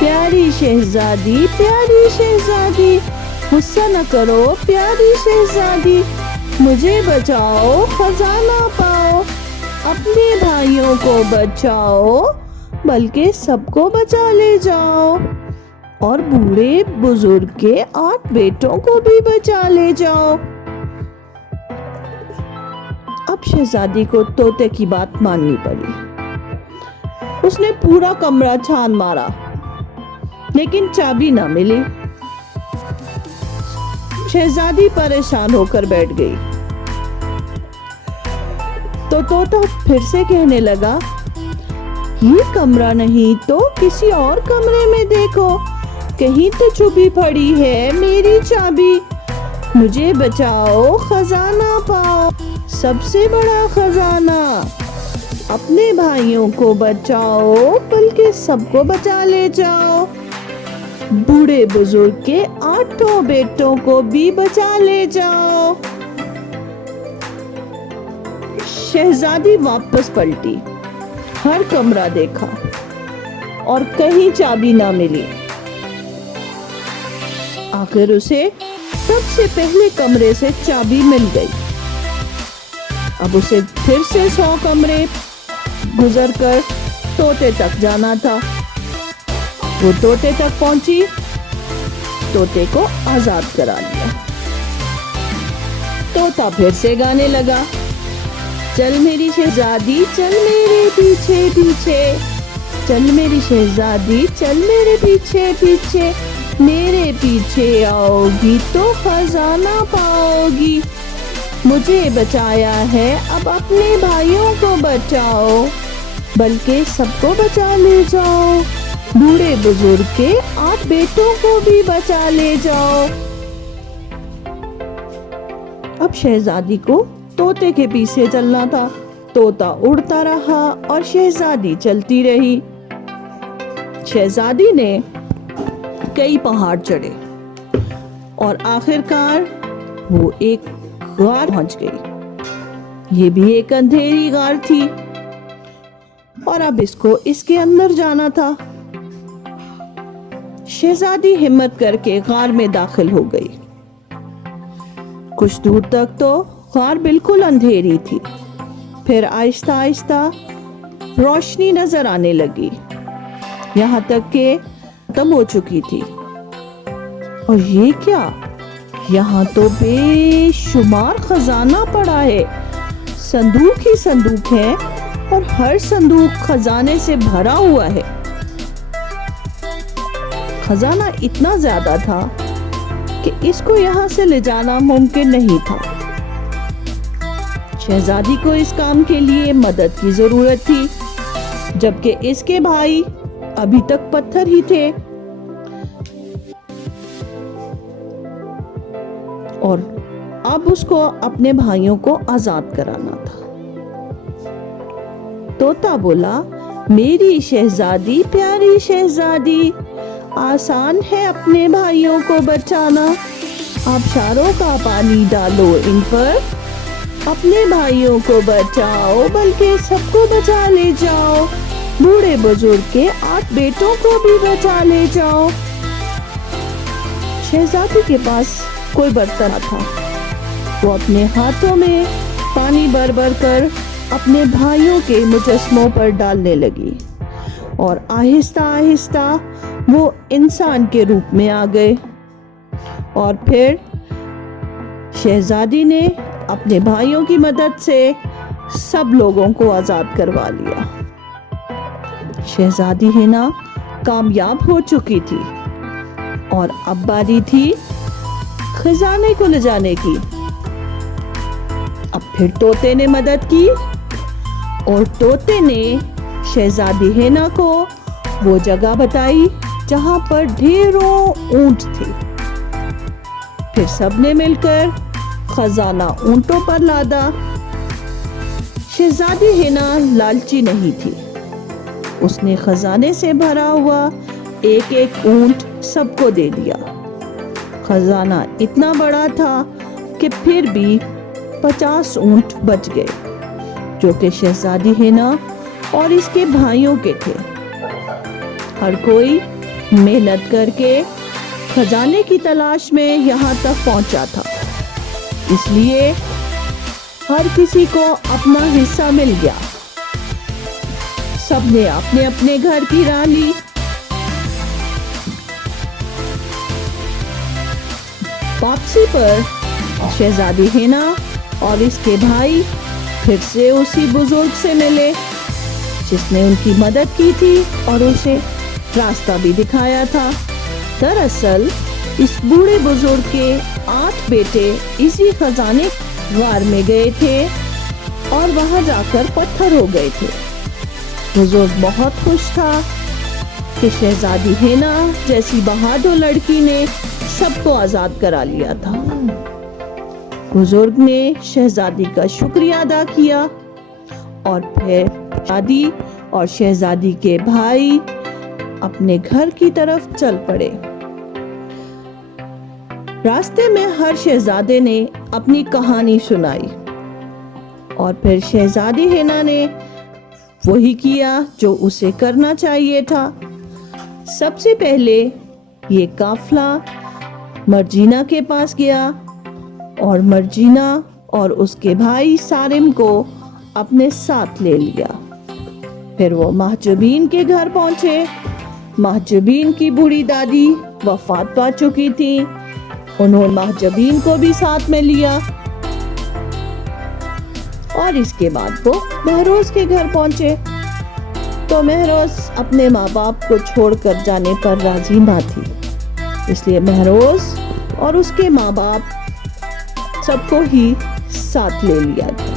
پیاری شہزادی غصہ نہ کرو پیاری شہزادی، مجھے بچاؤ خزانہ پاؤ، اپنے بھائیوں کو بچاؤ بلکہ سب کو بچا لے جاؤ، اور بوڑھے بزرگ کے 8 بیٹوں کو بھی بچا لے جاؤ۔ اب شہزادی کو طوطے کی بات ماننی پڑی۔ اس نے پورا کمرہ چھان مارا لیکن چابی نہ ملی۔ شہزادی پریشان ہو کر بیٹھ گئی تو طوطا پھر سے کہنے لگا، یہ کمرہ نہیں تو کسی اور کمرے میں دیکھو، کہیں تو چھپی پڑی ہے میری چابی، مجھے بچاؤ خزانہ پاؤ، سب سے بڑا خزانہ، اپنے بھائیوں کو بچاؤ بلکہ سب کو بچا لے جاؤ، بوڑھے بزرگ کے 8 بیٹوں کو بھی بچا لے جاؤ۔ شہزادی واپس پلٹی، ہر کمرہ دیکھا اور کہیں چابی نہ ملی۔ آخر اسے سب سے پہلے کمرے سے چابی مل گئی۔ اب اسے پھر سے 100 کمرے گزر کر طوطے تک جانا تھا۔ وہ طوطے تک پہنچی، طوطے کو آزاد کرا لیا۔ طوطا پھر سے گانے لگا، چل میری شہزادی چل میرے پیچھے پیچھے، چل میری شہزادی چل میرے پیچھے پیچھے، میرے پیچھے آؤ گی تو خزانہ پاؤ گی، مجھے بچایا ہے اب اپنے بھائیوں کو بچاؤ بلکہ سب کو بچا لے جاؤ، بوڑھے بزرگ کے 8 بیٹوں کو بھی بچا لے جاؤ۔ اب شہزادی کو طوطے کے پیچھے چلنا تھا۔ طوطا اڑتا رہا اور شہزادی چلتی رہی۔ شہزادی نے کئی پہاڑ چڑھے اور آخرکار وہ ایک غار پہنچ گئی۔ یہ بھی ایک اندھیری غار تھی اور اب اس کو اس کے اندر جانا تھا۔ شہزادی ہمت کر کے غار میں داخل ہو گئی۔ کچھ دور تک تو غار بالکل اندھیری تھی، پھر آہستہ آہستہ روشنی نظر آنے لگی، یہاں تک کہ ختم ہو چکی تھی۔ اور یہ کیا؟ یہاں تو بے شمار خزانہ پڑا ہے، صندوق ہی صندوق ہے اور ہر صندوق خزانے سے بھرا ہوا ہے۔ خزانہ اتنا زیادہ تھا کہ اس کو یہاں سے لے جانا ممکن نہیں تھا۔ شہزادی کو اس کام کے لیے مدد کی ضرورت تھی، جبکہ اس کے بھائی ابھی تک پتھر ہی تھے اور اب اس کو اپنے بھائیوں کو آزاد کرانا تھا۔ طوطا بولا، میری شہزادی پیاری شہزادی، آسان ہے اپنے بھائیوں کو بچانا، آبشاروں کا پانی ڈالو ان پر، اپنے بھائیوں کو بچاؤ بلکہ سب کو بچا لے جاؤ، بوڑھے بزرگ کے 8 بیٹوں کو بھی بچا لے جاؤ۔ شہزادی کے پاس کوئی برتن نہ تھا، وہ اپنے ہاتھوں میں پانی بھر بھر کر اپنے بھائیوں کے مجسموں پر ڈالنے لگی اور آہستہ آہستہ وہ انسان کے روپ میں آ گئے۔ اور پھر شہزادی نے اپنے بھائیوں کی مدد سے سب لوگوں کو آزاد کروا لیا۔ شہزادی ہینا کامیاب ہو چکی تھی اور اب باری تھی خزانے کو لے جانے کی۔ اب پھر طوطے نے مدد کی اور طوطے نے شہزادی ہینا کو وہ جگہ بتائی جہاں پر ڈھیروں اونٹ تھے۔ پھر سب نے مل کر خزانہ اونٹوں پر لادا۔ شہزادی ہینا لالچی نہیں تھی، اس نے خزانے سے بھرا ہوا ایک ایک اونٹ سب کو دے دیا۔ خزانہ اتنا بڑا تھا کہ پھر بھی 50 اونٹ بچ گئے جو کہ شہزادی ہینا اور اس کے بھائیوں کے تھے۔ ہر کوئی محنت کر کے خزانے کی تلاش میں یہاں تک پہنچا تھا، اس لیے ہر کسی کو اپنا حصہ مل گیا۔ سب نے اپنے اپنے گھر کی راہ لی۔ واپسی پر شہزادی ہینا اور اس کے بھائی پھر سے اسی بزرگ سے ملے جس نے ان کی مدد کی تھی اور اسے راستہ بھی دکھایا تھا۔ دراصل اس بوڑھے بزرگ کے 8 بیٹے اسی خزانے غار میں گئے تھے اور وہاں جا کر پتھر ہو گئے تھے۔ بزرگ بہت خوش تھا کہ شہزادی ہینا جیسی بہادر لڑکی نے سب کو آزاد کرا لیا تھا۔ بزرگ نے شہزادی کا شکریہ ادا کیا اور پھر شہزادی اور شہزادی کے بھائی اپنے گھر کی طرف چل پڑے۔ راستے میں ہر شہزادے نے اپنی کہانی سنائی اور پھر شہزادی ہینا نے وہی کیا جو اسے کرنا چاہیے تھا۔ سب سے پہلے یہ قافلہ مرجینا کے پاس گیا اور مرجینا اور اس کے بھائی سارم کو اپنے ساتھ لے لیا۔ پھر وہ محجوبین کے گھر پہنچے۔ محجوبین کی بوڑھی دادی وفات پا چکی تھی، انہوں نے محجوبین کو بھی ساتھ میں لیا اور اس کے بعد وہ مہروز کے گھر پہنچے تو مہروز اپنے ماں باپ کو چھوڑ کر جانے پر راضی نہ تھی، اس لیے مہروز اور اس کے ماں باپ سب کو ہی ساتھ لے لیا گیا۔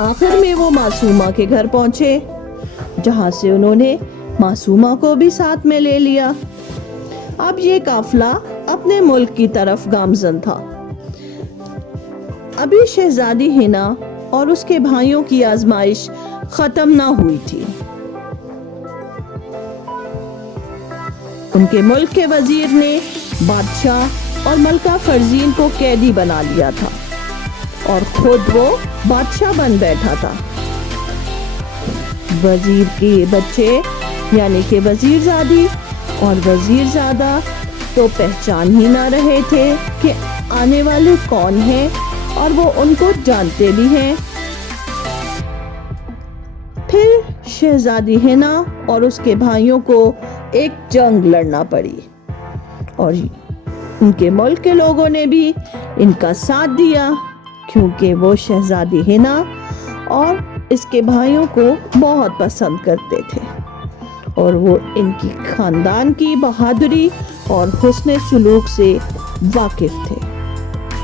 آخر میں وہ معصومہ کے گھر پہنچے جہاں سے انہوں نے معصومہ کو بھی ساتھ میں لے لیا۔ اب یہ قافلہ اپنے ملک کی طرف گامزن تھا۔ ابھی شہزادی ہینا اور اس کے بھائیوں کی آزمائش ختم نہ ہوئی تھی۔ ان کے ملک کے وزیر نے بادشاہ اور ملکہ فرزین کو قیدی بنا لیا تھا اور خود وہ بادشاہ بن بیٹھا تھا۔ وزیر کے بچے یعنی کہ وزیر زادی اور وزیر زادہ تو پہچان ہی نہ رہے تھے کہ آنے والے کون ہیں اور وہ ان کو جانتے بھی ہیں۔ پھر شہزادی ہینا اور اس کے بھائیوں کو ایک جنگ لڑنا پڑی اور ان کے ملک کے لوگوں نے بھی ان کا ساتھ دیا کیونکہ وہ شہزادی ہینا اور اس کے بھائیوں کو بہت پسند کرتے تھے اور وہ ان کی خاندان کی بہادری اور حسن سلوک سے واقف تھے۔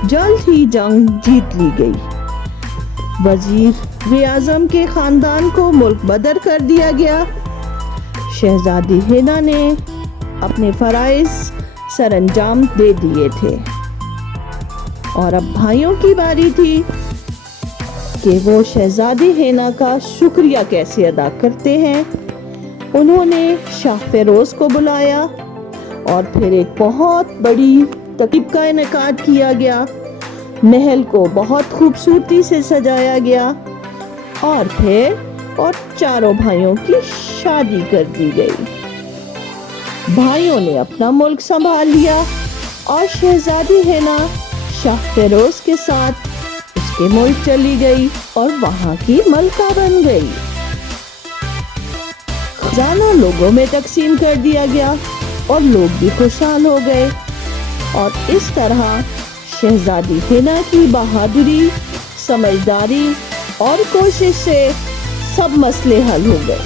جلد ہی جنگ جیت لی گئی۔ وزیر اعظم کے خاندان کو ملک بدر کر دیا گیا۔ شہزادی ہینا نے اپنے فرائض سر انجام دے دیے تھے اور اب بھائیوں کی باری تھی کہ وہ شہزادی ہینا کا شکریہ کیسے ادا کرتے ہیں۔ انہوں نے شاہ فیروز کو بلایا اور پھر ایک بہت بڑی تقریب کا انعقاد کیا گیا۔ محل کو بہت خوبصورتی سے سجایا گیا اور پھر چاروں بھائیوں کی شادی کر دی گئی۔ بھائیوں نے اپنا ملک سنبھال لیا اور شہزادی ہینا شاہ فیروز کے ساتھ اس کے ملک چلی گئی اور وہاں کی ملکہ بن گئی۔ خزانہ لوگوں میں تقسیم کر دیا گیا اور لوگ بھی خوشحال ہو گئے اور اس طرح شہزادی ہینا کی بہادری، سمجھداری اور کوشش سے سب مسئلے حل ہو گئے۔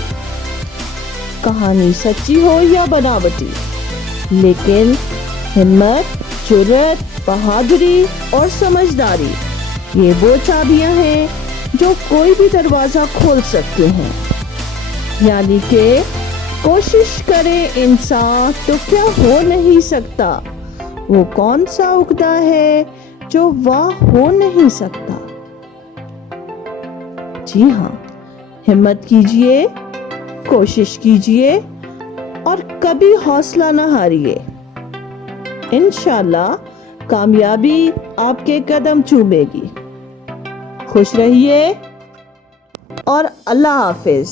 کہانی سچی ہو یا بناوٹی، لیکن ہمت، جرأت، بہادری اور سمجھداری یہ وہ چابیاں ہیں جو کوئی بھی دروازہ کھول سکتے ہیں۔ یعنی کہ کوشش کرے انسان تو کیا ہو نہیں سکتا، وہ کون سا عقدہ ہے جو واہ ہو نہیں سکتا۔ جی ہاں، ہمت کیجئے، کوشش کیجئے اور کبھی حوصلہ نہ ہاریے۔ انشاءاللہ کامیابی آپ کے قدم چومے گی۔ خوش رہیے اور اللہ حافظ۔